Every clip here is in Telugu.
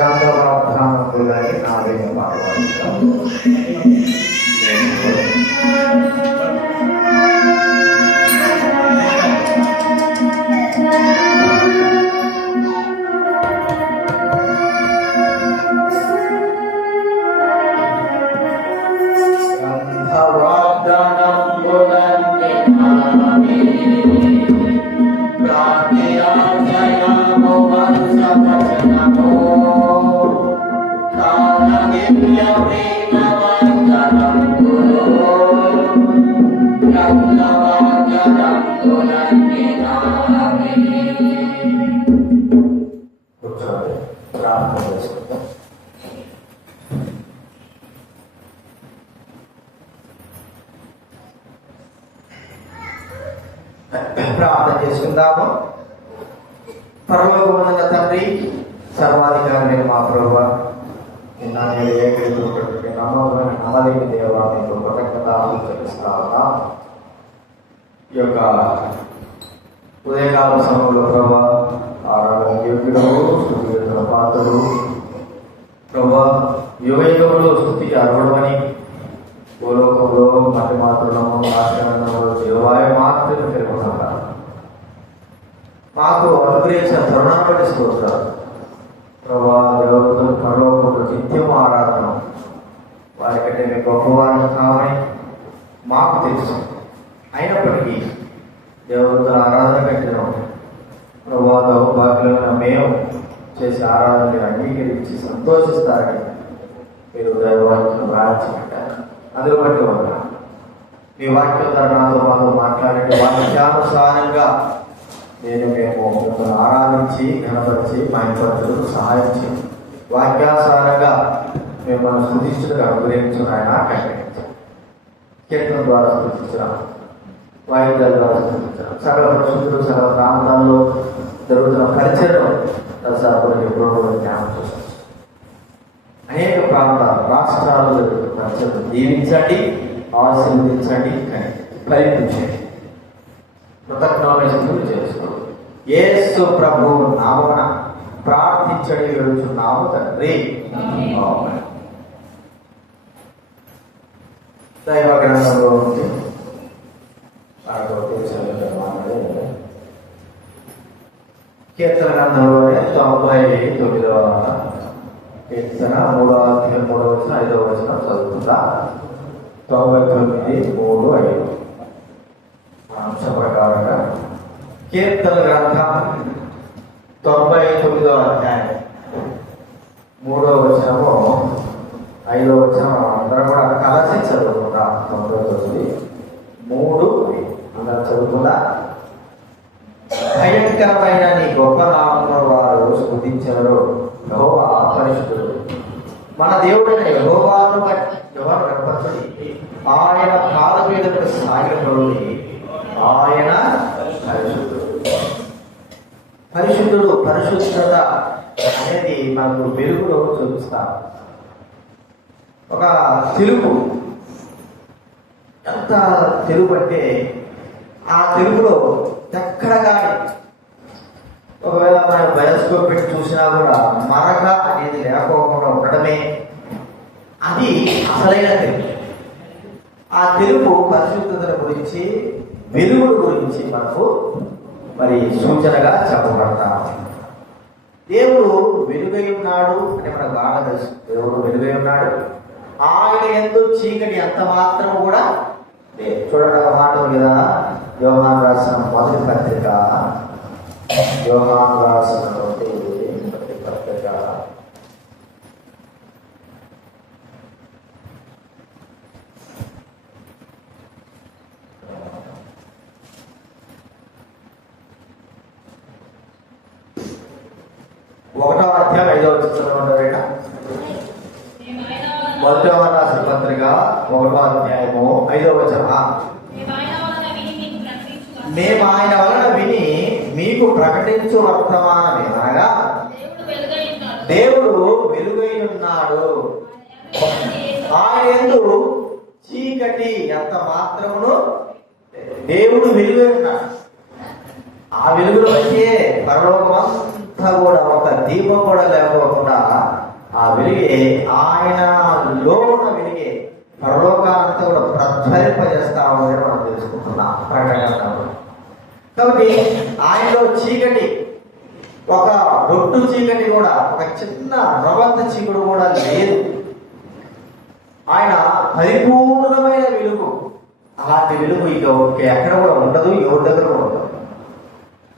గ్రంథవార్థానుకులని నాదేమ ప్రార్థన చేసుకుందాము. పరలోకమున్న తండ్రి, సర్వాధికారి మా ప్రభువా, నమ్మలేని దేవా, మీకు కృతజ్ఞతలు చెల్లిస్తా ఉన్నా. ఈ యొక్క ఉదయకాల సమయంలో ప్రభా ఆరాధన యోగ్యుడు, స్థుతియుల పాత్రుడు ప్రభా, యుగయుగంలో స్థుతికి అర్హుడమని భూలోకంలో మట్టి మాత్రము ఆశ్రమంలో జీవాయ మాత్రమే తెలుగుతున్నా. మాకు అనుగ్రహించిన తరుణాన్ని బట్టి స్తోత్రాలు ప్రభా. దేవుడు పరలోకంలో నిత్యం ఆరాధన వారికంటే మేము గొప్పవారిని కావని మాకు తెలుసు. అయినప్పటికీ దేవుడితో ఆరాధన కట్టినాం ప్రభా. దౌర్భాగ్యులైన మేము చేసే ఆరాధనని అంగీకరించి సంతోషిస్తారని మీరు దైవాన్ని రాయించమంటారు. అందులో బట్టి ఉన్నా మీ వాక్యం ద్వారా నాతో మాతో మాట్లాడండి. వాక్యానుసారంగా మేము మిమ్మల్ని ఆరాధించి ఘనపరిచి మహిమపరచుటకు సహాయం చేయండి. వాక్యానుసారంగా మిమ్మల్ని స్తుతించుటకు అనుగ్రహించిన ఆయన కట్టడించాం. కీర్తన ద్వారా స్తుతించడం, వాయిద్యాల ద్వారా స్తుతించడం, సకల పరిశుద్ధులు సకల ప్రాంతాల్లో జరుగుతున్న పరిచయం దశాపురం ఎప్పుడో జ్ఞానం చేస్తాం. అనేక ప్రాంతాలు రాష్ట్రాలు జరుగుతున్న పరిచయం దీవించండి, ఆశీర్వదించండి, ఫలించండి. కృతజ్ఞతలు చేసుకోండి. యేసు ప్రభువు నామమున ప్రార్థించడి వెళుచున్నాము తండ్రి. దైవ గ్రంథంలో ఉంది కీర్తన గ్రంథంలోనే 99వ కీర్తన 3వ అధ్యాయం 3వ వచనం 5వ వచనం చదువుతుందా. 99, 3, 5 అంశ ప్రకారంగా కీర్తన గ్రంథం 99వ అధ్యాయం 3వ వచనము 5వ వచనం అందరం కూడా కలిసి చదువుకుందా. 99, 3 అందరం చదువుకుందా. భయంకరమైన నీ గొప్ప నామమును వారు స్తుతించెదరు. యెహోవా పరిశుద్ధుడు. మన దేవుడైన యెహోవాను కనపరచడి. ఆయన పాదపీఠకు సాగిలపడి. ఆయన పరిశుద్ధుడు. పరిశుద్ధుడు, పరిశుద్ధత అనేది మనకు వెలుగులో చూపిస్తారు. ఒక తెలుపు ఎంత తెలుపు అంటే ఆ తెలుపులో ఎక్కడ కానీ ఒకవేళ మనం బయోస్కోప్ పెట్టి చూసినా కూడా మరక అనేది లేకపోకుండా ఉండడమే అది అసలైన తెలుపు. ఆ తెలుపు పరిశుద్ధతల గురించి, వెలుగుల గురించి మనకు మరి సూచనగా చెప్పబడతా. దేవుడు వెలుగై ఉన్నాడు అంటే మనకు బాగా తెలుసు. దేవుడు వెలుగై ఉన్నాడు. ఆయన ఎంతో చీకటి ఎంత మాత్రం కూడా చూడండి. ఒక మాట కదా, యోహాను రాసిన మొదటి పత్రిక, యోహాను రాసినటువంటి పత్రిక 1వ అధ్యాయం 5వ వచనం. మొదటి రాసిన పత్రిక 1వ అధ్యాయము 5వ వచనం. మేము ఆయన వలన విని మీకు ప్రకటించు వర్తమానమే అనగా దేవుడు వెలుగై ఉన్నాడు. ఆయన యందు చీకటి ఎంత మాత్రమును. దేవుడు వెలుగై ఉన్నాడు. ఆ వెలుగులో వచ్చే పరలోకం అంతా కూడా ఒక దీపం కూడా లేకపోకుండా ఆ వెలుగే ఆయనలో ఉన్న వెలుగే పరలోకాలంతా కూడా ప్రజ్వలింపజేస్తా ఉందని మనం తెలుసుకుంటున్నాం ప్రకటన. కాబట్టి ఆయనలో చీకటి, ఒక రొట్టు చీకటి కూడా, ఒక చిన్న రవంత చీకటి కూడా లేదు. ఆయన పరిపూర్ణమైన వెలుగు. అలాంటి వెలుగు ఇక ఎక్కడ కూడా ఉండదు, ఎవరి దగ్గర కూడా ఉండదు.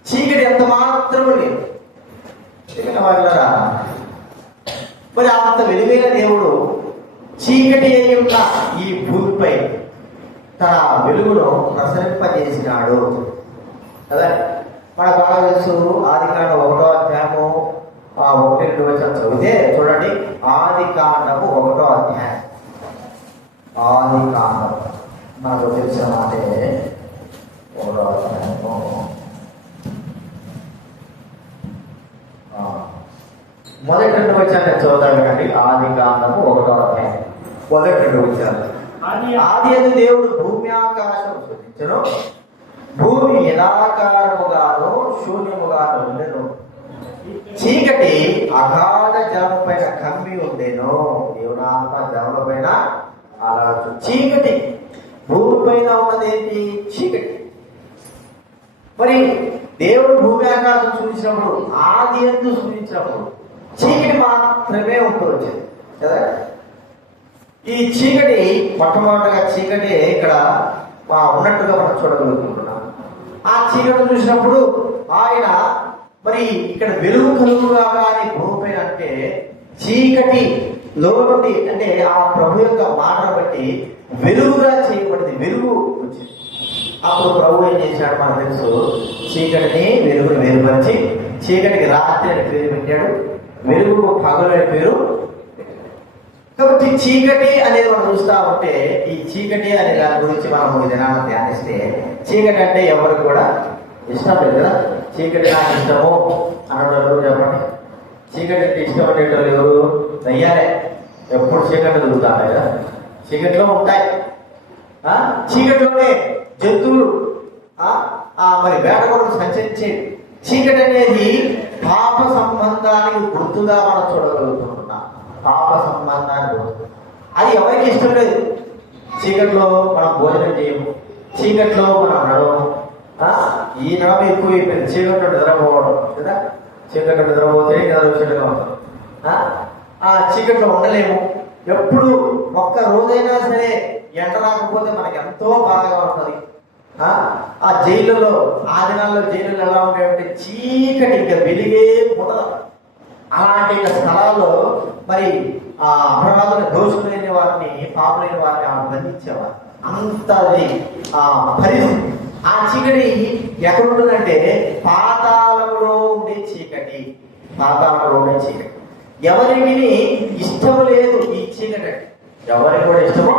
చీకటి ఎంత మాత్రమే లేదు. వాళ్ళరా మరి అంత వెలుగైన దేవుడు చీకటి అయి ఉన్న ఈ భూమిపై తన వెలుగును ప్రసరింపజేసినాడు కదా. మన బాగా తెలుసు ఆదికాండం 1వ అధ్యాయము 1-2 వచనం చదివితే చూడండి. ఆదికాండము 1వ అధ్యాయం. ఆదికాండం మనకు తెలిసిన మాటే 1వ అధ్యాయము మొదటి 2 వచనాలు చదువుతారు కదండి. ఆదికాండము 1వ అధ్యాయం మొదటి 2 వచనాలు. ఆది యందు దేవుడు భూమి ఆకాశం సృష్టించెను. భూమి నిరాకారముగాను శూన్యముగాను ఉండెను. చీకటి అగాధ జలము పైన కమ్మి ఉండేను. దేవుని ఆత్మ జలముల పైన అలా చీకటి భూమి పైన ఉన్నదేంటి? చీకటి. మరి దేవుడు భూమి ఆకాశం చూపించినప్పుడు, ఆది యందు చూపించినప్పుడు చీకటి మాత్రమే ఉంటుంది కదా. ఈ చీకటి మొట్టమొదటిగా చీకటి ఇక్కడ ఉన్నట్టుగా మనం చూడగలుగుతున్నాం. ఆ చీకటి చూసినప్పుడు ఆయన మరి ఇక్కడ వెలుగు కలుగుగా కానీ భూమిపైన అంటే చీకటిలో నుండి అంటే ఆ ప్రభు యొక్క మాటను బట్టి వెలుగుగా చేయబడింది, వెలుగు వచ్చింది. అప్పుడు ప్రభు ఏం చేశాడు మనకు తెలుసు. చీకటిని వెలుగుని వేరుపరిచి చీకటికి రాత్రి అని పేరు పెట్టాడు, వెలుగు పగలు అనే పేరు. కాబట్టి చీకటి అనేది మనం చూస్తా ఉంటే ఈ చీకటి అనే దాని గురించి మనం ఈ దినాన్ని ధ్యానిస్తే చీకటి అంటే ఎవరికి కూడా ఇష్టం లేదు కదా. చీకటి నాకు ఇష్టము అనడం చెప్పండి. చీకటి అంటే ఇష్టం అనేటోళ్ళు ఎవరు? దయ్యాలే. ఎప్పుడు చీకటి తిరుగుతాయి కదా, చీకటిలో ఉంటాయి. చీకటిలోనే జంతువులు మరి వేటకొరకు సంచరించేది. చీకటి అనేది పాప సంబంధానికి గుర్తుగా మనం చూడగలుగుతున్నాం. పాప సంబంధానికి గుర్తు. అది ఎవరికి ఇష్టం లేదు. చీకట్లో మనం భోజనం చేయము, చీకట్లో మనం నడవము. ఈ నడవ ఎక్కువ అయిపోయింది. చీకట్లో నిద్రపోవడం కదా. చీకట్లో నిద్రపోతే నిద్రపోయేట్టుగా ఉంటాం. చీకట్లో ఉండలేము. ఎప్పుడు ఒక్క రోజైనా సరే ఎండ రాకపోతే మనకి ఎంతో బాధగా ఉంటుంది. ఆ జైలులో ఆ దినాల్లో జైలు ఎలా ఉంటాయంటే చీకటి, ఇంకా వెలిగే ఉండదు. అలాంటి స్థలాల్లో మరి ఆ అపరాధుల దోషులైన వారిని, పాపులైన వారిని బంధించేవారు. అంతది ఆ పరిస్థితి. ఆ చీకటి ఎక్కడుంటుందంటే పాతాళంలో ఉండే చీకటి. పాతాళంలో ఉండే చీకటి ఎవరికి ఇష్టం లేదు. ఈ చీకటి ఎవరికి కూడా ఇష్టమో.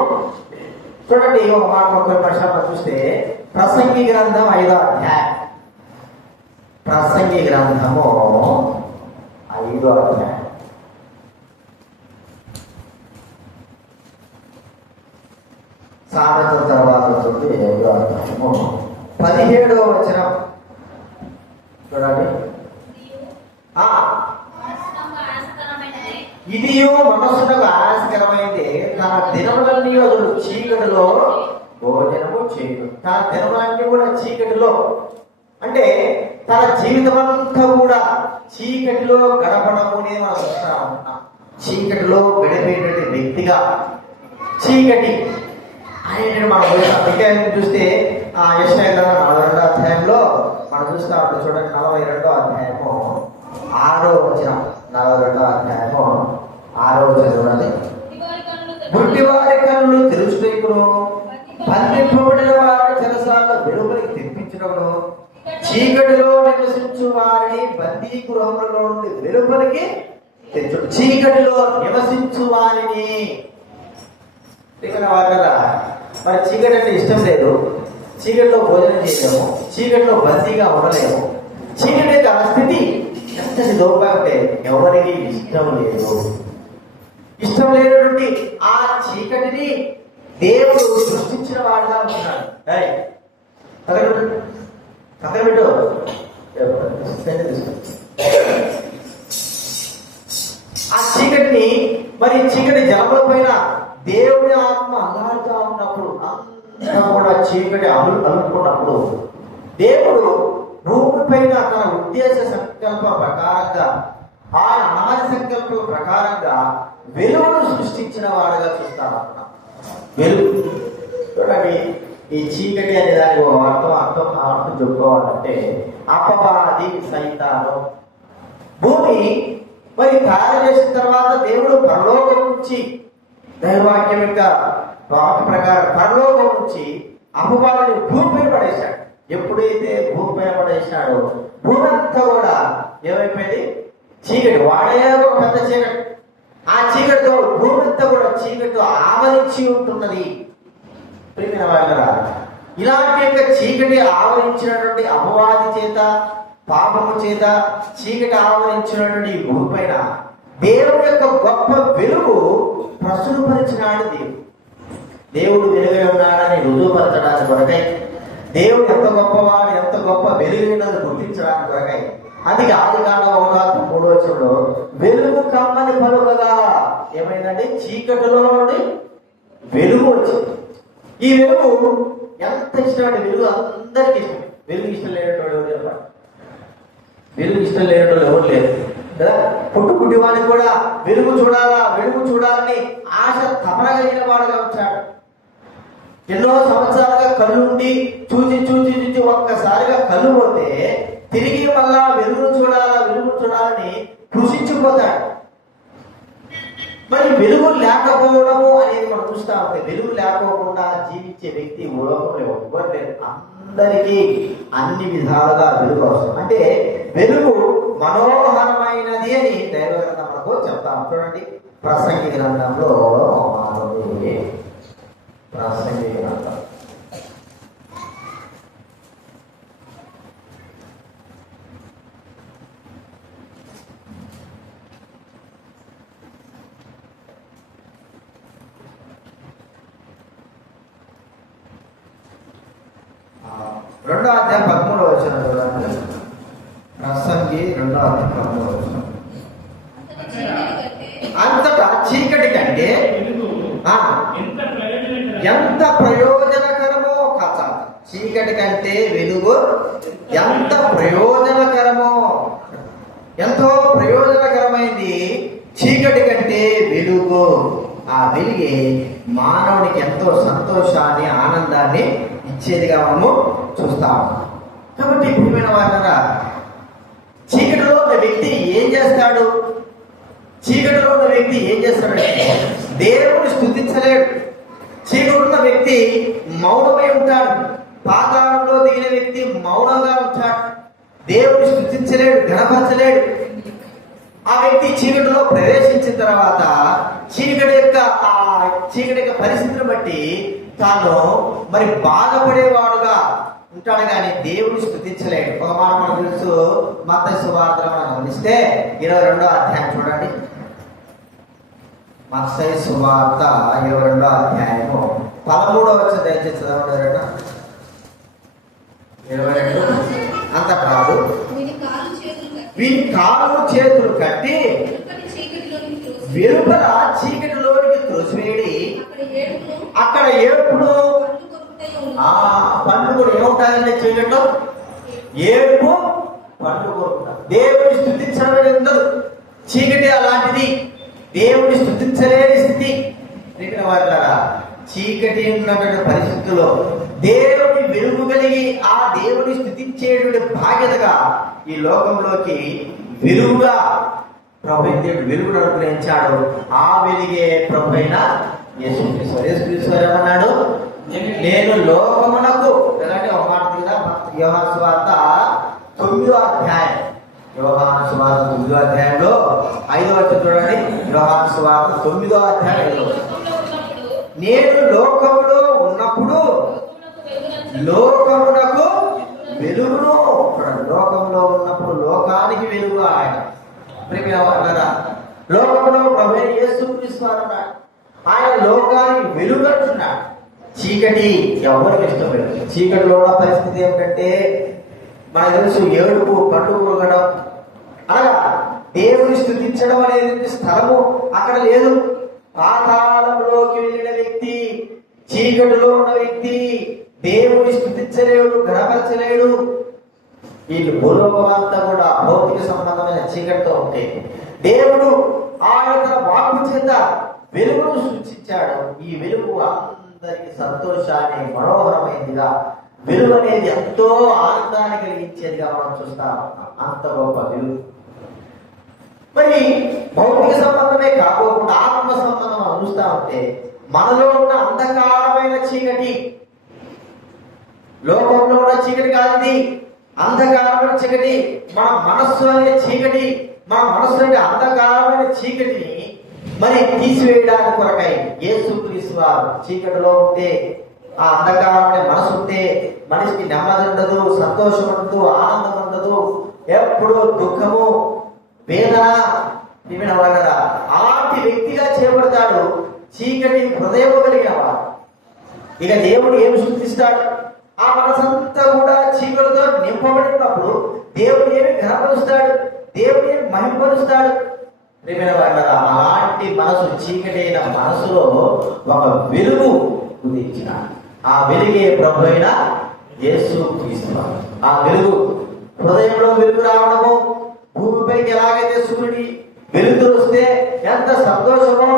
చూడండి ఒక మాట, ఒక పక్షాన్ని చూస్తే ప్రసంగి గ్రంథం 5వ అధ్యాయం. ప్రసంగి గ్రంథము 5వ అధ్యాయం. సామెతల తర్వాత 5వ అధ్యాయము 17వ వచనం చూడండి. ఇదియో మనస్సునకు ఆయాసకరమైంది, తన దినములన్నీ అతడు చీకటిలో భోజనము చేయదు. తన దినములన్నీ కూడా చీకటిలో అంటే తన జీవితం అంతా కూడా చీకటిలో గడపడమునే మనం చూస్తా ఉంటాం. చీకటిలో గడిపేటువంటి వ్యక్తిగా చీకటి ఆయన మనం చూస్తే యెషయా గ్రంథం 42వ అధ్యాయంలో మనం చూస్తా ఉంటాం. చూడండి 42వ అధ్యాయము 6వ వచనం. 42వ అధ్యాయము 6వ వచనం చూడండి. గుడ్డివారి కన్నులు తెరుచుటకును, బంధింపబడిన వారి చెరసాల్లో వెలుగునికి తెప్పించుటకును, చీకటిలో నివసించు వారిని బందీ గృహములలో నుండి వెలుగునికి తెచ్చు. చీకటిలో నివసించు వారిని వారు కదా. మరి చీకటి అంటే ఇష్టం లేదు, చీకటిలో భోజనం చేయలేము, చీకటిలో బందీగా ఉండలేము. చీకటి యొక్క స్థితి ఎంతటి దౌర్భాగ్యతే ఎవరికి ఇష్టం లేదు. ఇష్టం లేనటువంటి ఆ చీకటిని దేవుడు సృష్టించిన వాడుగా ఉన్నాడు. పక్కన పెట్టు. ఆ చీకటిని మరి చీకటి జనముల పైన దేవుని ఆత్మ అల్లాడుతూ ఉన్నప్పుడు, అంతా కూడా చీకటి అలుకున్నప్పుడు దేవుడు భూమి పైన తన ఉద్దేశ సంకల్ప ప్రకారంగా, ఆ అనాది సంకల్ప ప్రకారంగా వెలుగును సృష్టించిన వాడుగా చూస్తామన్నా. వెలుగు చూడండి, ఈ చీకటి అనే దానికి అర్థం చెప్పుకోవాలంటే అపవాది, సైతాను. భూమి మరి తయారు చేసిన తర్వాత దేవుడు పరలోకం నుంచి, దైవవాక్యం యొక్క వాక్య ప్రకారం పరలోకం నుంచి అపవాదిని భూమిపై పడేశాడు. ఎప్పుడైతే భూమిపై పడేశాడో భూమి అంతా కూడా ఏమైపోయింది? చీకటి. వాడే ఒక పెద్ద చీకటి. ఆ చీకటితో భూమి అంతా కూడా చీకటితో ఆవరించి ఉంటున్నది. ప్రియమైన వాళ్ళరా, ఇలాంటి యొక్క చీకటి ఆవరించినటువంటి అపవాది చేత, పాపము చేత చీకటి ఆవరించినటువంటి భూమి పైన దేవుడి యొక్క గొప్ప వెలుగు ప్రచురపరిచినాడు. దేవుడు వెలుగై ఉన్నాడని రుజువుపరచడానికి కొరకై, దేవుడు ఎంత గొప్పవాడు, ఎంత గొప్ప వెలుగైనది గుర్తించడానికి కొరకై, అది ఆదికాండం 1:3 వెలుగు కమ్మని పలుకగా ఏమైందంటే చీకటిలో నుండి వెలుగు వచ్చింది. ఈ వెలుగు ఎంత ఇష్టం? వెలుగు అందరికీ ఇష్టం. వెలుగు ఇష్టం లేనటువంటి ఎవరు చెప్పాలి? వెలుగు ఇష్టం లేనటువంటి ఎవరు లేరు కదా. పుట్టుకుట్టి వాడికి కూడా వెలుగు చూడాలా, వెలుగు చూడాలని ఆశ తపన కలిగిన వాడుగా వచ్చాడు. ఎన్నో సంవత్సరాలుగా కళ్ళుండి చూచి చూచి చూచి ఒక్కసారిగా కళ్ళు పోతే తిరిగి మళ్ళా వెలుగును చూడాలా, వెలుగు చూడాలని కృషించిపోతాడు. మరి వెలుగు లేకపోవడము అనేది మనం చూస్తా ఉంటే, వెలుగు లేకపోకుండా జీవించే వ్యక్తి లోకంలో ఎవ్వరు లేరు. అందరికీ అన్ని విధాలుగా వెలుగు అవసరం. అంటే వెలుగు మనోహరమైనది అని దైవ గ్రంథం మనకు చెప్తాం. చూడండి, ప్రసంగి గ్రంథంలో ప్రసంగి గ్రంథం 2:13 ప్రసంగి 2:13. అంతటా చీకటి కంటే ఎంత ప్రయోజనకరమో కథ. చీకటి కంటే వెలుగు ఎంత ప్రయోజనకరమో, ఎంతో ప్రయోజనకరమైంది చీకటి కంటే వెలుగు. ఆ వెలుగే మానవునికి ఎంతో సంతోషాన్ని, ఆనందాన్ని ఇచ్చేదిగా మనము చూస్తాము. కాబట్టి ప్రియమైన వారలారా, చీకటిలో ఉన్న వ్యక్తి ఏం చేస్తాడు? చీకటిలో ఉన్న వ్యక్తి ఏం చేస్తాడంటే దేవుని స్తుతించలేడు. చీకటి ఉన్న వ్యక్తి మౌనమై ఉంటాడు. పాతాళంలో దిగిన వ్యక్తి మౌనంగా ఉంటాడు. దేవుని స్తుతించలేడు, గణపరచలేడు. ఆ వ్యక్తి చీకటిలో ప్రవేశించిన తర్వాత చీకటి యొక్క పరిస్థితిని బట్టి తాను మరి బాధపడేవాడుగా ఉంటాడు, కానీ దేవుని స్తుతించలేడు. ఒక మాట మనం తెలుసు, మత్తయి సువార్త మనం గమనిస్తే 22వ అధ్యాయం చూడండి. మత్తయి సువార్త 22వ అధ్యాయము 13వ వచనం దయచేసి చదవండి. 22 అంత కాదు, వీని కాళ్ళు చేతులు కట్టి వెలుపల చీకటిలోనికి త్రోసివేయడి, అక్కడ ఏడుపును పండ్లు కూడా ఏముంటాయంటే చీకట్లో ఏడుపు, పండ్లు కూడా. దేవుని స్తుతించడం ఉండదు. చీకటి అలాంటిది, దేవుని స్తుతించలేని స్థితి. ఇక్కడ వారులారా, చీకటి ఉన్నటువంటి పరిస్థితుల్లో దేవుని వెలుగు కలిగి ఆ దేవుని స్తుతించేటువంటి బాధ్యతగా ఈ లోకంలోకి వెలుగుగా ప్రభు దేవుడు వెలుగును అనుగ్రహించాడు. ఆ వెలుగే ప్రభు అయిన యేసుక్రీస్తు ఏమన్నాడు? నేను లోకమునకు ఎలాంటి ఒక మాట కదా. యోహాను సువార్త 9వ అధ్యాయం, యోహాను సువార్త 9వ అధ్యాయంలో 5వ వచనం చూడండి. యోహాను సువార్త 9వ అధ్యాయం 5వ వచనం, నేను లోకములో ఉన్నప్పుడు లోకమునకు వెలుగును. లోకంలో ఉన్నప్పుడు లోకానికి వెలుగు ఆయన. ప్రియమైన వారలారా, లోకంలో ప్రభు యేసుక్రీస్తు అన్నాడు, ఆయన లోకానికి వెలుగు అంటున్నాడు. చీకటి ఎవరికి ఇష్టపడదు. చీకటిలో ఉన్న పరిస్థితి ఏమిటంటే మనకు తెలుసు, ఏడుపు, పండు కొరగడం. అనగా దేవుని స్తుతించడం అనేది స్థలము అక్కడ లేదు. పాతాళంలోకి వెళ్ళిన వ్యక్తి, చీకటిలో ఉన్న వ్యక్తి దేవుని స్తుతించలేడు, గణపరచలేడు. ఈ భూలోకమంతా కూడా భౌతిక సంబంధమైన చీకటితో ఉంటే దేవుడు ఆయన వాక్కు చేత వెలుగును సృష్టించాడు. ఈ వెలుగు అందరికి సంతోషాన్ని, మనోహరమైనదిగా, వెలుగు అనేది ఎంతో ఆనందాన్ని కలిగించేదిగా మనం చూస్తాం. అంత గొప్ప వెలుగు. మరి భౌతిక సంబంధమే కాకుండా ఆత్మ సంబంధం మనం చూస్తా ఉంటే మనలో ఉన్న అంధకారమైన చీకటి, లోకంలో ఉన్న చీకటి కాదు ఇది, అంధకారమైన చీకటి, మన మనస్సు అనే చీకటి, మన మనస్సు అంటే అంధకారమైన చీకటిని మరి తీసివేయడానికి కొరకై యేసుక్రీస్తు వారు చీకటిలో ఉంటే, ఆ అంధకారమైన మనసు ఉంటే మనిషికి నెమ్మది ఉండదు, సంతోషం ఉండదు, ఆనందం ఉండదు, ఎప్పుడు దుఃఖము, వేదన, వాళ్ళరా అలాంటి వ్యక్తిగా చేయబడతాడు చీకటి హృదయం కలిగిన వాడు. ఇక దేవుడు ఏమి సృష్టిస్తాడు? ఆ మనసంతా కూడా చీకటితో నింపబడినప్పుడు దేవుడు ఏమి ఘనపరుస్తాడు, దేవుడు ఏమి మహింపరుస్తాడు? వాళ్ళరా అలాంటి మనసు, చీకటైన మనసులో ఒక వెలుగు ఉదించిన, ఆ వెలుగే ప్రభు అయిన యేసుక్రీస్తు. ఆ వెలుగు హృదయంలో వెలుగు రావడము, భూమిపైకి ఎలాగైతే సూర్యుడి వెలుతురు వస్తే ఎంత సంతోషమో,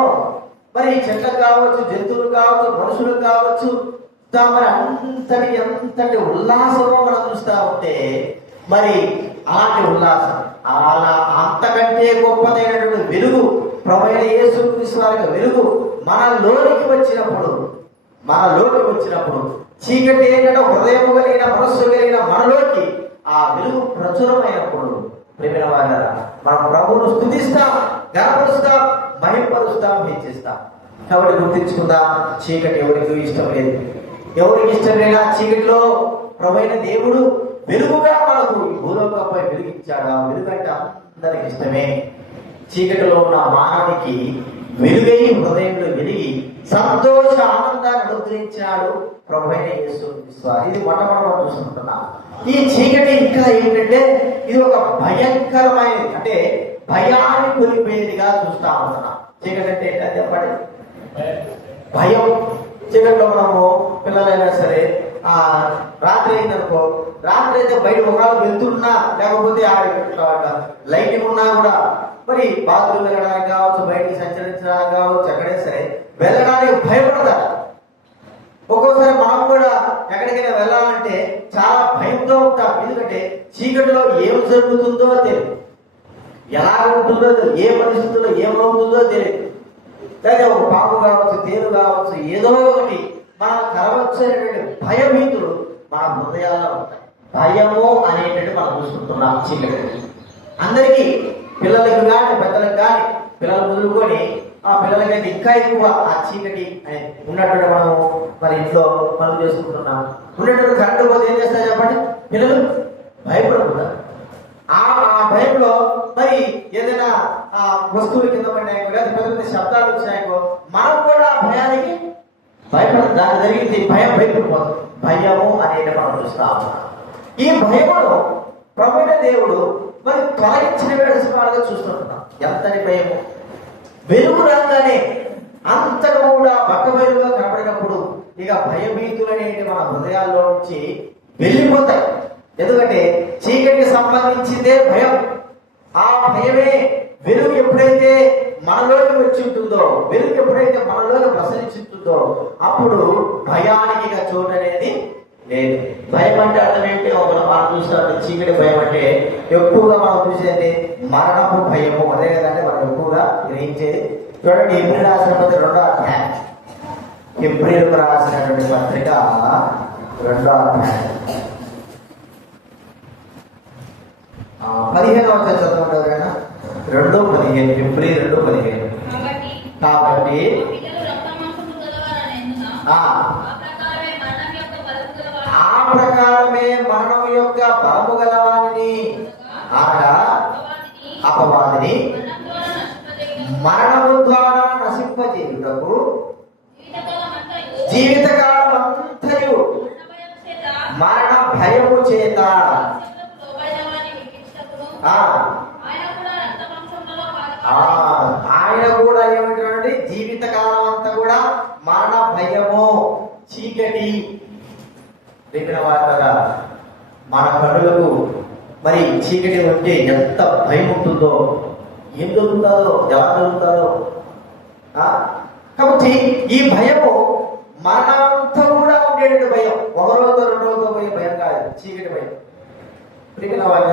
మరి చెట్లకు కావచ్చు, జంతువులు కావచ్చు, మనుషులు కావచ్చు, మరి ఎంతటి ఉల్లాసమో మనం చూస్తా ఉంటే, మరి అలాంటి ఉల్లాసం, అలా అంతకంటే గొప్పదైనటువంటి వెలుగు ప్రభువైన యేసుక్రీస్తు వారి వెలుగు మనలోనికి వచ్చినప్పుడు చీకటి ఏంటంటే హృదయం కలిగిన, మనస్సు కలిగిన మనలోకి ఆ వెలుగు ప్రచురమైనప్పుడు ప్రేమైన వాళ్ళరా మనం ప్రభువును స్తుతిస్తాం, గణపరుస్తాం, మహింపరుస్తాం, హెచ్చిస్తాం. కాబట్టి గుర్తించుకుందాం, చీకటి ఎవరికి ఇష్టం లేదు. ఎవరికి ఇష్టం లేదా చీకటిలో ప్రభువైన దేవుడు వెలుగుగా మనకు ఈ భూలోకంపై వెలుగిచ్చాడు. ఆ వెలుగు అంటే అందరికి ఇష్టమే. చీకటిలో ఉన్న మానవునికి వెలుగై హృదయంలో వెలిగి సంతోష ఆనందాన్ని అనుగ్రహించాడు ప్రభువైన యేసుక్రీస్తు. ఇది మొట్టమొదటి చూసుకుంటున్నాం. ఈ చీకటి ఇంకా ఏంటంటే ఇది ఒక భయంకరమైనది, అంటే భయాన్ని కొలిపేదిగా చూస్తా ఉంటున్నాం. చీకటి అంటే ఏంటంటే చెప్పండి, భయం. చీకటిలో మనము పిల్లలైనా సరే రాత్రి అయిందనుకో, రాత్రి అయితే బయట ఒకళ్ళు వెళ్తున్నా లేకపోతే లైటింగ్ ఉన్నా కూడా మరి బాత్రూమ్ వెళ్ళడానికి కావచ్చు, బయటికి సంచరించడానికి కావచ్చు, ఎక్కడైనా సరే వెళ్ళడానికి భయపడతారు. ఒక్కోసారి మనం కూడా ఎక్కడికైనా వెళ్ళాలంటే చాలా భయంతో ఉంటాం. ఎందుకంటే చీకటిలో ఏం జరుగుతుందో తెలియదు, ఎలా ఉంటుందో తెలియదు, ఏ పరిస్థితుల్లో ఏమవుతుందో తెలియదు. లేదా ఒక పాము కావచ్చు, తేలు కావచ్చు, ఏదో ఒకటి మనం కలవచ్చు అనేటువంటి భయభీతులు మన హృదయాల్లో ఉంటాయి. భయము అనేటువంటి మనం చూసుకుంటున్నాం చీకటి. అందరికీ, పిల్లలకి కానీ పెద్దలకు కానీ, పిల్లలు మొదలుకొని ఆ పిల్లలకైతే ఇంకా ఎక్కువ ఆ చీకటి ఉన్నటువంటి మనము మరి ఇంట్లో పనులు చేసుకుంటున్నాం. ఉన్నటువంటి కరెంటు పోతే ఏం చేస్తారు చెప్పండి, పిల్లలు భయపడుతుంటారు. ఆ భయంలో మరి ఏదైనా వస్తువులు కింద పడినాయో లేదా పెద్ద పెద్ద శబ్దాలు వచ్చాయో మనం కూడా భయానికి భయపడదు. దాని జరిగింది భయపడిపోతుంది. భయము అనేది మనం చూస్తా ఉన్నాం. ఈ భయమును ప్రభువైన దేవుడు మరి తొలగించిన వేడుగా చూస్తుంటున్నాం. ఎంతటి భయము! వెలుగు రాగానే అంతటా కూడా బట్టబయలుగా కనపడినప్పుడు ఇక భయభీతులు అనేవి మన హృదయాల్లో నుంచి వెళ్ళిపోతాయి. ఎందుకంటే చీకటికి సంబంధించిందే భయం. ఆ భయమే వెలుగు ఎప్పుడైతే మనలోకి వచ్చి ఉంటుందో, వెలుగు ఎప్పుడైతే మనలోకి ప్రసరించుంటుందో అప్పుడు భయానికి చోటు అనేది లేదు. భయం అంటే అర్థం ఏంటి? మనం చూస్తాం చీకటి భయం అంటే ఎక్కువగా మనం చూసేది మరణపు భయము. అదే కదంటే మనం ఎక్కువగా గ్రహించేది. చూడండి, ఏప్రిల్ రాసిన పత్రిక 2వ అధ్యాయం, ఏప్రిల్ రాసినటువంటి పత్రిక 2వ అధ్యాయం 15వ వచనం చదవండి ఎవరైనా. 2:15, ఏప్రిల్ 2:15. కాబట్టి ఆ ప్రకారమే మరణం యొక్క బలము గలవానిని అనగా అపవాదిని మరణము ద్వారా నశింపజేయుటకు జీవితకాలం అంతయు మరణ భయము చేత ఆయన కూడా ఏమంటారండి, జీవితకాలం అంతా కూడా మరణ భయము, చీకటి. చెప్పిన వారు మన కనులకు మరి చీకటి ఉంటే ఎంత భయం ఉంటుందో, ఏం జరుగుతుందో, ఎలా జరుగుతుందో. కాబట్టి ఈ భయము మరణంతా కూడా ఉండేటువంటి భయం, ఒక రోజు రెండు రోజులతో పోయే భయం కాదు, చీకటి భయం. ప్రియమైన వారు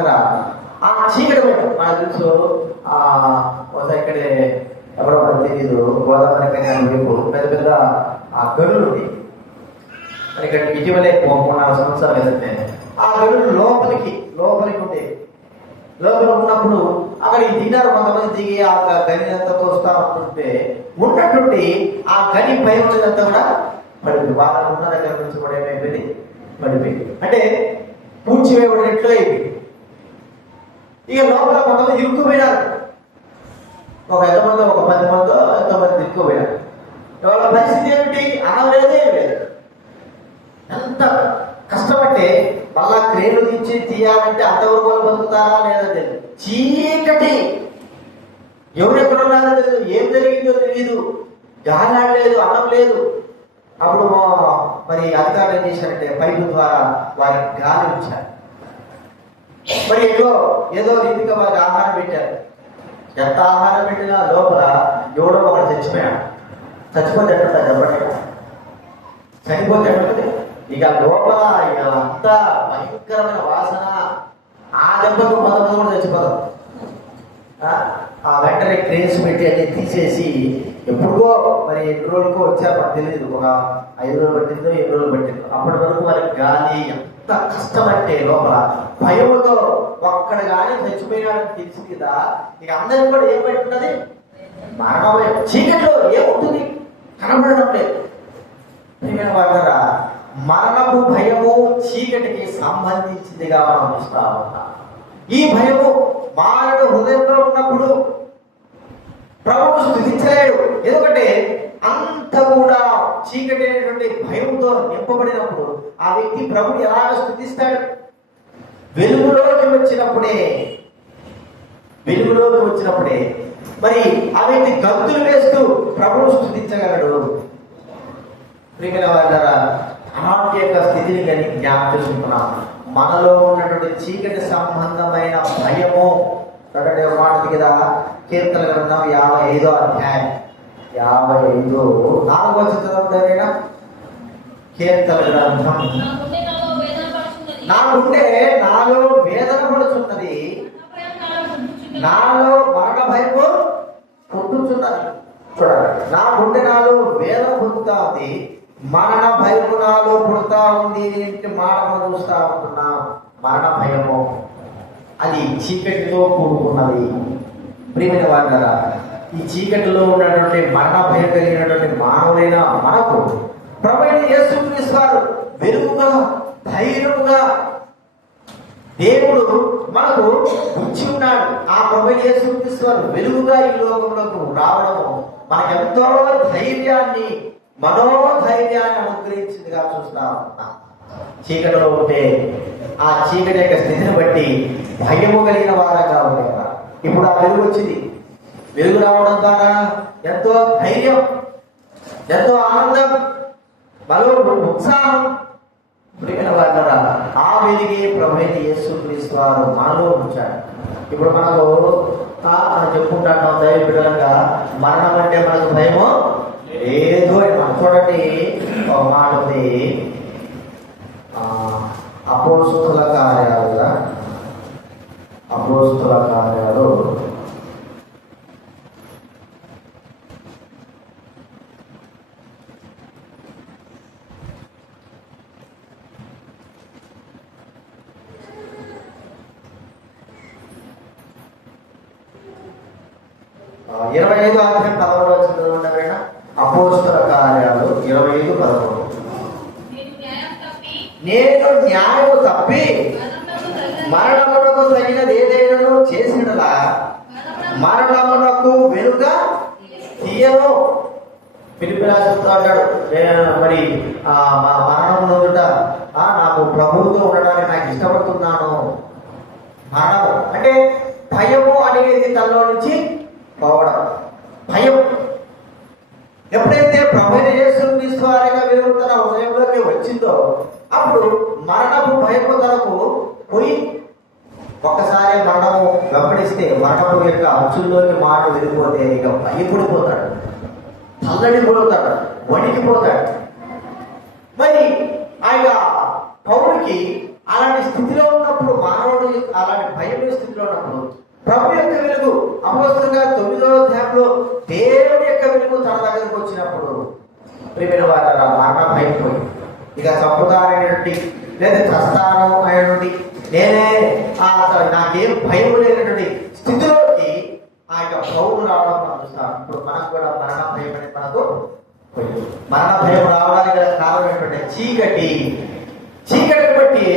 ఆ చీకటి భయం మనకు తెలుసు. ఇక్కడే ఎవరో మనకు తెలియదు, గోదావరి కళ్యాణం వైపు పెద్ద పెద్ద గడులు ఉంది. మరి ఇక్కడ ఇటీవలే 3-4 సంవత్సరాలు ఏదంటే ఆ గడులు లోపలికి ఉండే, లోపల ఉన్నప్పుడు అక్కడ ఈ దిగారు కొంతమంది దిగి ఆ గని అంతా తోస్తా ఉంటుంటే ఉన్నట్టుండి ఆ గని పై ఉన్నదంతా కూడా పడిపోయింది. వాళ్ళకు ఉన్న దగ్గర నుంచి కూడా ఏమైపోయింది, పడిపోయింది. అంటే పూడ్చివేయబడినట్లు అయిపోయింది. ఇక లోపల కొంతమంది ఇరుక్కుపోయినారు. ఒక 10 మందో ఒక 10 మందో ఎంతమంది ఇరుక్కుపోయినారు. వాళ్ళ పరిస్థితి ఏమిటి, అనలేదే లేదు. ఎంత కష్టపడితే మళ్ళా క్రేలు నుంచి తీయాలంటే అంతవరకు వాళ్ళు బతుకుతారా లేదా తెలియదు. చీకటి, ఎవరెక్కడున్నారో తెలియదు, ఏం జరిగిందో తెలియదు, గాలాడలేదు, అన్నం లేదు. అప్పుడు మరి అధికారులు ఏం చేశారంటే పైపు ద్వారా వారికి గాలి ఇచ్చారు. మరి ఏదో రీతిగా వారికి ఆహారం పెట్టారు. ఎంత ఆహారం పెట్టినా లోపల ఎవడో ఒకటి చచ్చిపోతే చెప్పండి, చనిపోతే ఇక లోపల ఇక అంతా భయంకరమైన వాసన. ఆ దెబ్బకు కొంతమంది కూడా చచ్చిపోతారు. ఆ వెంటనే క్రేస్ పెట్టి అన్ని తీసేసి ఎప్పుడుకో మరి 8 రోజులకో వచ్చారు, మనకు తెలియదు. ఒక 5 రోజులు పట్టిందో 7 రోజులు పట్టిందో. అప్పటి వరకు వారికి గాలి ఎంత కష్టం అంటే లోపల భయముతో ఒక్కడ కానీ చచ్చిపోయినాడని తెలిసి కదా ఇక అందరికి కూడా ఏం పెట్టున్నది, మరణభయం. చీకట్లో ఏముంటుంది, కనబడడం లేదు. వాడరా మరణపు భయము చీకటికి సంబంధించిందిగా మనం చూస్తా ఉన్నాం. ఈ భయము మానవుడు హృదయంలో ఉన్నప్పుడు ప్రభువు స్తుతించలేడు. ఎందుకంటే అంత కూడా చీకటి అనేటువంటి భయంతో నింపబడినప్పుడు ఆ వ్యక్తి ప్రభుని ఎలాగ స్తుతిస్తాడు? వెలుగులోకి వచ్చినప్పుడే మరి ఆ వ్యక్తి గంతులు వేస్తూ ప్రభువును స్తుతించగలడు. ప్రియమైన వారులారా, అలాంటి యొక్క స్థితిని కానీ జ్ఞాపకం చేసుకుంటున్నాం. మనలో ఉన్నటువంటి చీకటి సంబంధమైన భయము మాట కదా. కీర్తన గ్రంథం 55వ అధ్యాయం 4వ చదువుతారైనా. కీర్తన గ్రంథం, నా గుండె నాలో వేదన పడుతున్నది, నాలో మరణ భయము పుట్టుతున్నది. చూడండి, నా గుండె నాలో వేదన పుట్టుతా ఉంది, మరణ భయము నాలో పుడతా ఉంది. మాట మనం చూస్తా ఉంటున్నాం. మరణ భయము అది చీకటితో కూడుకున్నది. ప్రియమైన వారులారా, ఈ చీకటిలో ఉన్నటువంటి మరణ భయం కలిగినటువంటి మానవులైన మనకు ప్రభువైన యేసుక్రీస్తు వారు వెలుగుగా, ధైర్యముగా దేవుడు మనకు ఇచ్చి ఉన్నాడు. ఆ ప్రభువైన యేసుక్రీస్తు వారు వెలుగుగా ఈ లోకంలోకి రావడము మనకెంతో ధైర్యాన్ని, మనోధైర్యాన్ని అనుగ్రహించిందిగా చూస్తా ఉన్నాం. చీకటిలో ఉంటే ఆ చీకటి యొక్క స్థితిని బట్టి భయము కలిగిన వారంగా ఉండేవారు. ఇప్పుడు ఆ వెలుగు వచ్చింది. వెలుగు రావడం ద్వారా ఎంతో ధైర్యం, ఎంతో ఆనందం, బలో ఉత్సాహం. ప్రియమైన వారులారా, ఆ వెలుగే ప్రభువైన యేసుక్రీస్తు వారు మనలో ఉంచాడు. ఇప్పుడు మనకు మనం చెప్పుకుంటాం దైవ బిడ్డలుగా, మరణం అంటే మనకు భయము ఏదో. మనం చూడండి, ఒక మాట ఉంది, అపోస్తుల కార్యాలు 25వ అధ్యాయం 11వ చదువుకుంటారైనా. అపోస్తుల కార్యాలు 25:11. నేను న్యాయము తప్పి మరణమునకు తగినది ఏదైనా చేసినలా మరణమునకు వెనుక తీయను. ఫిలిప్పీ రాజుతో అంటాడు, మరి మరణం నొందుట నాకు ప్రభువుతో ఉండడానికి నాకు ఇష్టపడుతున్నాను. మరణము అంటే భయము అనేది తనలో నుంచి భయము తనకు పోయి ఒక్కసారి మరణము వెంబడిస్తే మరణము యొక్క అంచుల్లోకి మాట వెళ్ళిపోతే ఇక భయపడిపోతాడు, తల్లడిపోతాడు, వణికిపోతాడు. మరి ఆయన పౌరుడికి అలాంటి స్థితిలో ఉన్నప్పుడు, మానవుడు అలాంటి భయపడే స్థితిలో ఉన్నప్పుడు ప్రభు యొక్క వెలుగు అపోస్తలుగా 9వ అధ్యాయంలో దేవుడి యొక్క వెలుగు తన దగ్గరకు వచ్చినప్పుడు ప్రియమైన వారు మరణ భయపోయి ఇక చంపుతానైనటువంటి లేదా చస్తాను అయినటువంటి నేనే నాకేం భయం లేనటువంటి స్థితిలోకి ఆ యొక్క పౌరుడు రావడం మనం చూస్తాం. ఇప్పుడు మనకు కూడా మరణ భయం అనేది మనకు మరణ భయం రావడానికి గల కారణం ఏంటంటే చీకటిని బట్టి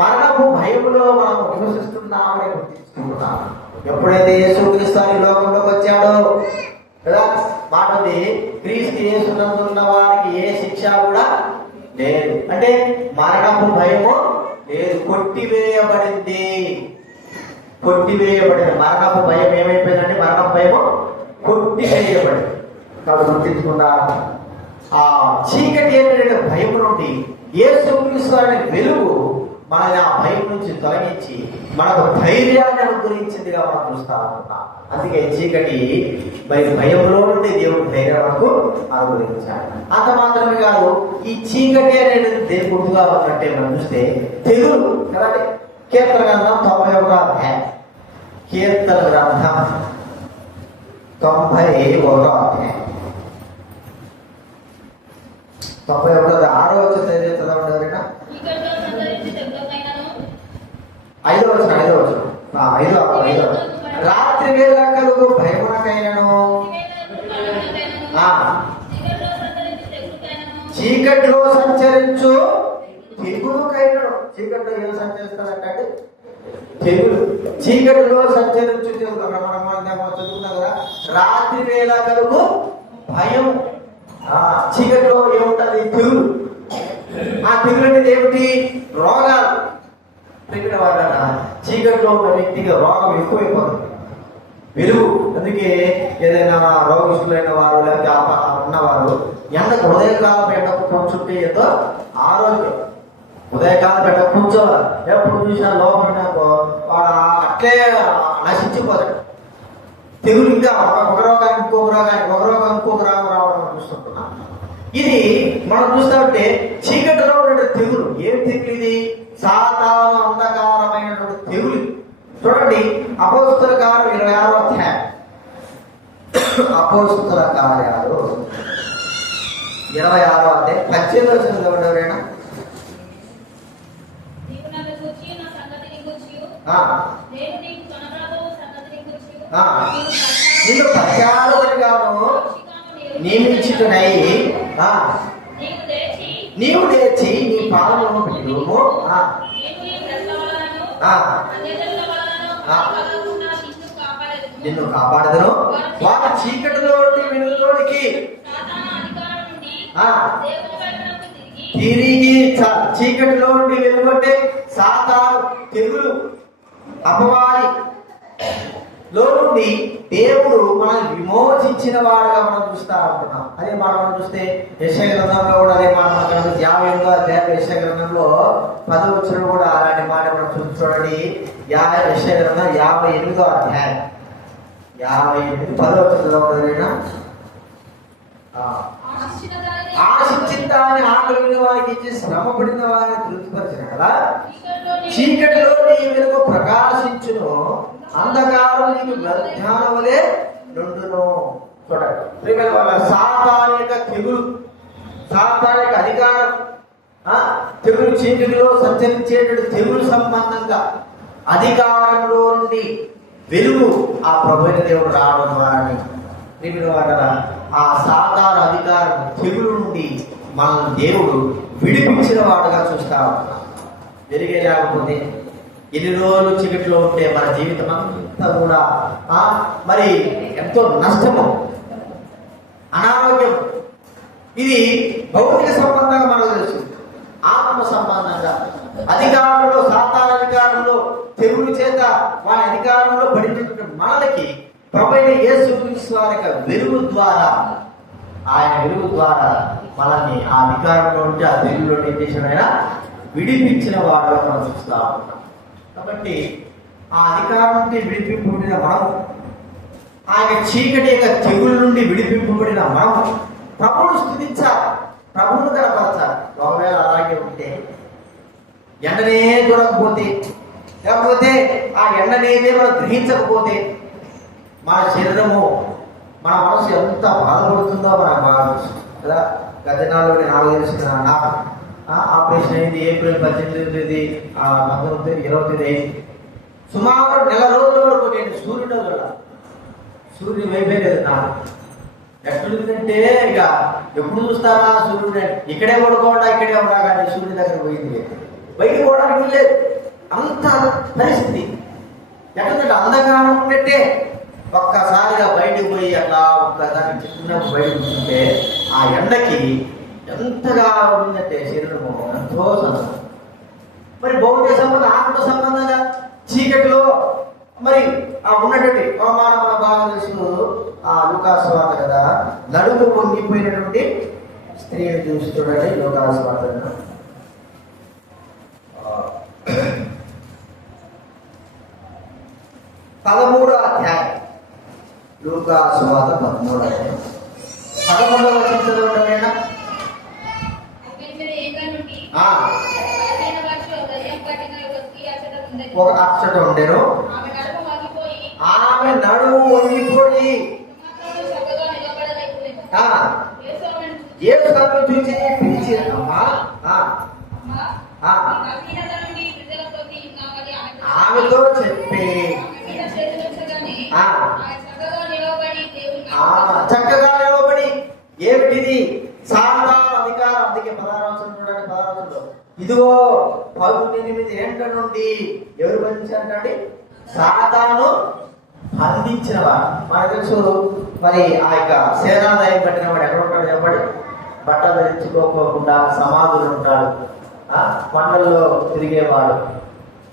మరణపు భయములో మనం నివసిస్తున్నామని గుర్తిస్తున్నాం. ఎప్పుడైతే యేసుక్రీస్తు ఈ లోకంలోకి వచ్చాడో కదా మాటది, క్రీస్తు యేసునందున్న వారికి ఏ శిక్ష కూడా లేదు. అంటే మరణపు భయము లేదు, కొట్టివేయబడింది. మరణపు భయం ఏమైపోయిందంటే మరణపు భయము కొట్టివేయబడింది. కాబట్టి గుర్తించకుండా ఆ చీకటి ఏంటంటే భయం నుండి యేసుక్రీస్తు అనే వెలుగు మనల్ని ఆ భయం నుంచి తొలగించి మనకు ధైర్యాన్ని అనుగ్రహించిందిగా మనం చూస్తా ఉన్నాం. అందుకే చీకటి మరి భయంలో నుండి దేవుడు ధైర్యం మనకు అనుగ్రహించాడు. అంత మాత్రమే కాదు, ఈ చీకటి అనేది దేని గుర్తుగా ఉన్నట్టే మనం చూస్తే తెగులు కదండి. కీర్తన గ్రంథం 91వ అధ్యాయం, కీర్తన గ్రంథం 91వ అధ్యాయం 91 చదవండి ఎవరైనా. 5వ వచనం రాత్రి వేళ కలుగు భయమునకైనను చీకటిలో సంచరించు తెగులుకైనను. చీకటిలో ఏం సంచరిస్తారంటే తెగులు. చీకటిలో సంచరించు తెగులు. అక్కడ మనం చదువుకున్నాం కదా, రాత్రి వేళ కలుగు భయం. చీకటిలో ఏముంటుంది? తెగులు. ఆ తెగులు అనేది ఏమిటి? రోగాలు. చీకటిలో ఉన్న వ్యక్తికి రోగం ఎక్కువైపోతుంది. వెలుగు అందుకే ఏదైనా రోగిష్ఠులైన వారు లేకపోతే ఉన్నవారు ఎండకు ఉదయకాలం ఎండకు కూర్చుంటే ఏదో ఆరోగ్యం. ఉదయకాలం ఎండ కూర్చోవాలి, ఎప్పుడు చూసినా లోపల వాడు అట్లే నశించిపోతాడు. తెగులు ఇంకా ఒక రోగానికి ఇంకొక రోగం రావడం చూస్తుంటున్నాం. ఇది మనం చూస్తామంటే చీకటిలో ఉన్న తెగులు. ఏం తెగులు ఇది? సాతాను అంధకారమైనటువంటి తెగులు. చూడండి, అపోస్తల కార్యాలు 26వ అధ్యాయం, అపోస్తల కార్యాలు 26వ అధ్యాయం 18వ వచనం ఎవరైనా. నిన్ను ప్రఖ్యాతునిగాను నియమించుటనై నీవు లేచి నీ పాదములను పెట్టుము, నిన్ను కాపాడదును. వారి చీకటిలో వెలుగులోనికి తిరిగి చీకటిలో నుండి వెలుగుంటే సాతాను తెగులు అపవాది లో నుండి దేవుడు మనల్ని విమోచించిన వాడుగా మనం చూస్తా ఉంటున్నాం. అదే మనం చూస్తే యెషయా గ్రంథంలో కూడా అదే మాట 58వ అధ్యాయం యెషయా గ్రంథంలో 10వ వచనం కూడా అలాంటి మాట మనం చూడండి. యెషయా గ్రంథం 58వ అధ్యాయం 10వ వచనంలో ఆశించిన దాన్ని ఆకలిన వారికి ఇచ్చి శ్రమ పడిన వారిని తృప్తిపరిచిన కదా. చీకటిలో నీ వెలుగు ప్రకాశించును, అంధకారం నీకు మధ్యాహ్నములే నుండును. చూడండి, సాతానిక తెగులు, సాతానిక అధికారం, తెగులు చీకటిలో సంచరించేటువంటి తెగులు సంబంధంగా అధికారంలో నుండి వెలుగు ఆ ప్రభువైన దేవుడు రావడం ద్వారా ఆ సాతాన అధికారం తెగులు నుండి మనల్ని దేవుడు విడిపించిన వాడుగా చూస్తా ఉన్నాం. వెలిగే లేకపోతే ఎన్ని రోజులు చీకటిలో ఉంటే మన జీవితం అంతా కూడా మరి ఎంతో నష్టము, అనారోగ్యం. ఇది భౌతిక సంబంధంగా మనకు తెలుసు. ఆత్మ సంబంధంగా అధికారంలో, సాతాన అధికారంలో, తెగులు చేత వారి అధికారంలో పడినటువంటి మనలకి ప్రభువైన యేసుక్రీస్తు వారి యొక్క వెలుగు ద్వారా, ఆయన వెలుగు ద్వారా మనల్ని ఆ అధికారంలో ఉంటే ఆ తెగుల్లో ఏం చేశాడు? ఆయన విడిపించిన వాడుగా మనం చూస్తా ఉన్నాం. కాబట్టి ఆ అధికారం నుండి విడిపింపబడిన మనం, ఆయన చీకటి యొక్క తెగుల నుండి విడిపింపబడిన మనం ప్రభువును స్తుతించాలి, ప్రభువును కనపరచాలి. ఒకవేళ అలాగే ఉంటే ఎండనే దొరకపోతే, లేకపోతే ఆ ఎండనేదే మనం గ్రహించకపోతే మన శరీరము, మన మనసు ఎంత బాధపడుతుందో మనకు బాగా కదా. గత నాలుగు తెలిసిన నాకు ఆపరేషన్ అయింది ఏప్రిల్ 18 20 అయింది. సుమారు నెల రోజుల వరకు నేను సూర్యుడు సూర్యుడు వైపోయలేదు. నాకు ఎట్లుందంటే ఇక ఎప్పుడు చూస్తారా సూర్యుడు, ఇక్కడే పడుకోవడా ఇక్కడే ఉన్నా కానీ సూర్యుడి దగ్గర పోయింది, బయటకు పోవడానికి లేదు. అంత పరిస్థితి ఎట్లంటే అంధకారం ఉన్నట్టే. ఒక్కసారిగా బయటకు పోయి అట్లా ఒక్కసారి చిన్న బయటకు ఉంటే ఆ ఎండకి ఎంతగా ఉందంటే శరీరము ఎంతో సంబంధం. మరి భౌతిక సంబంధం, ఆత్మ సంబంధంగా చీకటిలో మరి ఆ ఉన్నటువంటి మన బాగా తెలుసు ఆ లూకాసు వార్త కదా, నడుము పొంగిపోయినటువంటి స్త్రీని చూసి చూడండి. లూకాసు వార్త 13వ అధ్యాయం, లూకాసు వార్త 13వ అధ్యాయం 11వ వచనం చదవడమేనా? ఒక అచ్చట ఉండెను, ఆమె నడుము వంగిపోయి యేసు తనను చూసి పిలిచి అమ్మా ఆమెతో చెప్పి చక్కగా నిలబడి ఏమిటిది సాతాను అధికారం. అందుకే 16 ఇదిగో 18 ఏండ్ల నుండి ఎవరు బంధించారంటే సాతాను బంధించినవాడు. మనకు తెలుసు మరి ఆ యొక్క సేనాదాయం పట్టిన వాడు ఎక్కడ ఉంటాడు చెప్పండి? బట్ట ధరించుకోకుండా సమాధులు ఉంటాడు, కొండల్లో తిరిగేవాడు.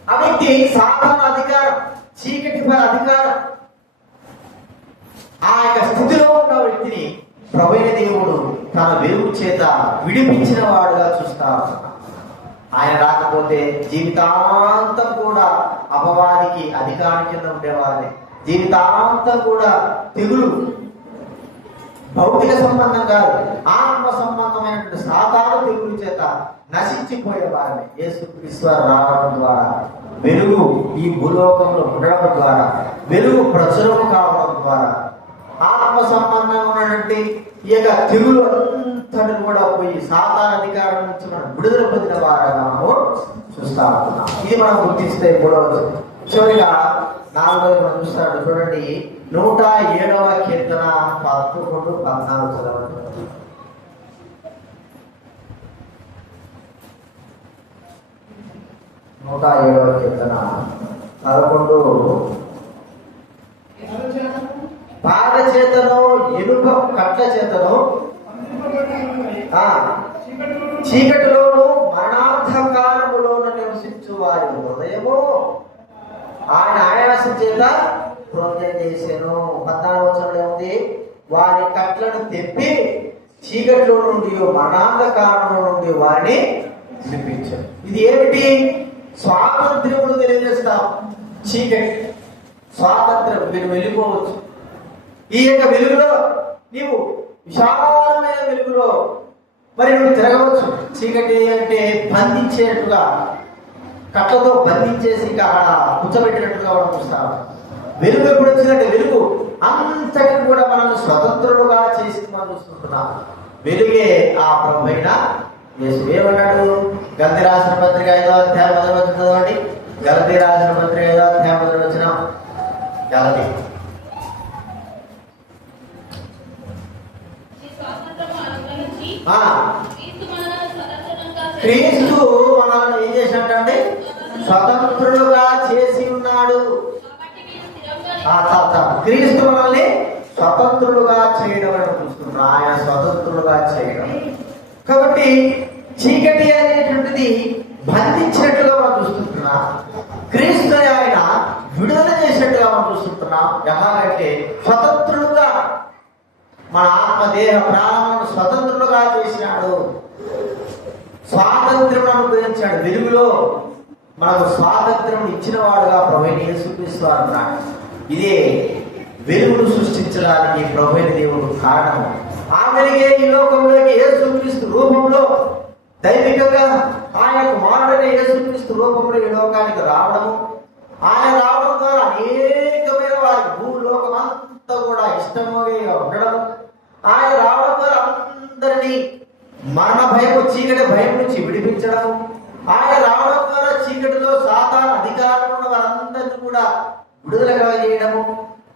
ఆ వ్యక్తి సాతాను అధికారం, చీకటి అధికారం. ఆ యొక్క స్థితిలో ఉన్న వ్యక్తిని ప్రభువైన దేవుడు తన వెలుగు చేత విడిపించిన వాడుగా చూస్తాడు. ఆయన రాకపోతే జీవితాంతం కూడా అపవాదికి అధికారం కింద ఉండేవారే. జీవితాంతం కూడా తెగులు, భౌతిక సంబంధం కాదు, ఆత్మ సంబంధమైనటువంటి సాతాను తెగులు చేత నశించిపోయేవారే. యేసుక్రీస్తు రావడం ద్వారా, వెలుగు ఈ భూలోకంలో ఉండడం ద్వారా, వెలుగు ప్రచురం కావడం ద్వారా ఆత్మ సంబంధం ఉన్నటువంటి ఈ యొక్క తెగులు అంతటి కూడా పోయి సాతాను అధికారం నుంచి మనం విడుదల పొందిన వారుగా మనము చూస్తా ఉంటున్నాం. ఇది మనం గుర్తిస్తే మూడవది. చివరిగా 4వది మనం చూస్తాడు చూడండి, 107వ కీర్తన 11, 14 చదవండి. 107వ కీర్తన 11. పాద చేతను ఎలుక కట్ల చేతను చీకటిలోను మరణాంధకారములోను నివసించు వారి హృదయము ఆయన ఆయాసం చేత హృదయం చేశాను. 14వ వచనంలో ఉంది, వారి కట్లను తెప్పి చీకటిలో నుండి మరణాంధకారంలో నుండి వారిని విడిపించారు. ఇది ఏమిటి? స్వాతంత్ర్యమును తెలియజేస్తాం. చీకటి స్వాతంత్ర్యం, మీరు వెళ్ళిపోవచ్చు. ఈ యొక్క వెలుగులో నీవు విశాలమైన వెలుగులో మరి నువ్వు తిరగవచ్చు. చీకటి అంటే బంధించేట్టుగా, కట్లతో బంధించేసి అక్కడ కూర్చోబెట్టినట్టుగా మనం చూస్తాం. వెలుగు ఎప్పుడు వచ్చిందంటే వెలుగు అంతటి కూడా మనల్ని స్వతంత్రులుగా చేసి మనం చూస్తున్నాం. వెలుగే ఆ ప్రభు అయిన యేసు. ఏమన్నాడు? గలతీ రాసిన పత్రిక 5వ అధ్యాయం 1వ వచనం చదవండి. గలతీ రాసిన పత్రిక 5వ అధ్యాయం 1వ వచనం. గలతీ క్రీస్తు మనల్ని ఏం చేసినట్టండి? స్వతంత్రులుగా చేసి ఉన్నాడు. క్రీస్తు మనల్ని స్వతంత్రులుగా చేయడం అని చూస్తున్నాం. ఆయన స్వతంత్రులుగా చేయడం. కాబట్టి చీకటి అనేటువంటిది బంధించినట్టుగా మనం చూస్తున్నాం. క్రీస్తు ఆయన విడుదల చేసినట్టుగా మనం చూస్తున్నాం. ఎలాగంటే స్వతంత్రులుగా మన ఆత్మ దేహ ప్రాణములను స్వతంత్రులుగా చేసినాడు. స్వాతంత్రం అనుగ్రహించాడు. వెలుగులో మనకు స్వాతంత్రం ఇచ్చిన వాడుగా ప్రభువైన యేసుక్రీస్తు అన్నాడు. ఇదే వెలుగును సృష్టించడానికి ప్రభువైన దేవుడు కారణము. ఆ వెలుగే ఈ లోకంలోకి యేసుక్రీస్తు రూపంలో దైవికంగా ఆయన కుమారుడైన యేసుక్రీస్తు రూపంలో ఈ లోకానికి రావడము, ఆయన రావడం ద్వారా అనేకమైన వారికి భూలోకమంతా కూడా ఇష్టముగా ఉండడము, ఆయన రావడం ద్వారా అందరినీ మరణ భయం, చీకటి భయం నుంచి విడిపించడము, ఆయన రావడం ద్వారా చీకటిలో సాతాను అధికారం ఉన్న వారందరినీ కూడా విడుదల కలగజేయడము,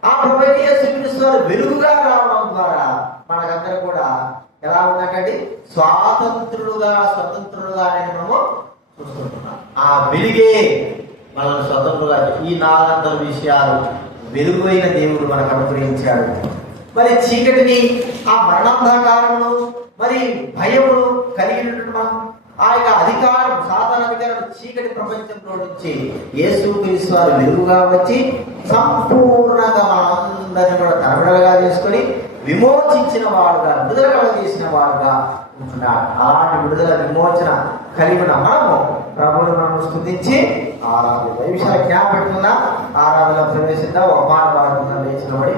ఆ ప్రభువైన యేసుక్రీస్తు వారు వెలుగుగా రావడం ద్వారా మనకందరూ కూడా ఎలా ఉందంటే స్వతంత్రులుగా అనేది మనము చూస్తుంటున్నాం. ఆ వెలుగే మనల్ని స్వతంత్రులుగా, ఈ 400 విషయాలు వెలుగైన దేవుడు మనకు అనుగ్రహించాడు. మరి చీకటిని, ఆ మరణాంధకారమును, మరి భయమును కలిగినటువంటి మనం ఆ యొక్క అధికారం, సాధారణ అధికారం చీకటి ప్రపంచంలో నుంచి యేసుక్రీస్తు వారు వెలుగుగా వచ్చి సంపూర్ణంగా మనందరినీ కూడా తనబిడలుగా చేసుకొని విమోచించిన వాడుగా, విడుదల చేసిన వాడుగా ఉంటున్నాడు. అలాంటి విడుదల విమోచన కలిగిన మనము ప్రభువును మనం స్తుతించి ఆరాధన. ఈ విషయాలు జ్ఞాపకం ఆరాధన ప్రవేశిద్దాం. ఒక మాట పాడుకుందాం లేచినబడి.